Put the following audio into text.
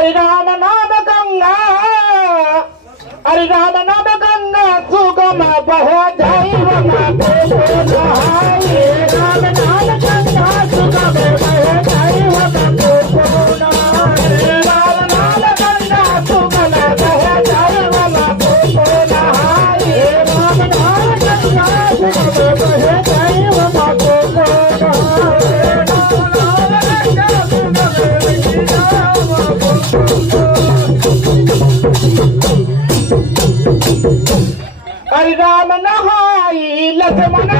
हरि राम नाम गंगा हरि राम नाम गंगा सुगम बहो दैव नहाई राम नाम गंगा सुगम बहो दैव राम नाम गंगा सुगम बहो दैव नहाई राम नाम गंगा सुगम बहो दैव हरि राम नहाई लक्ष्मण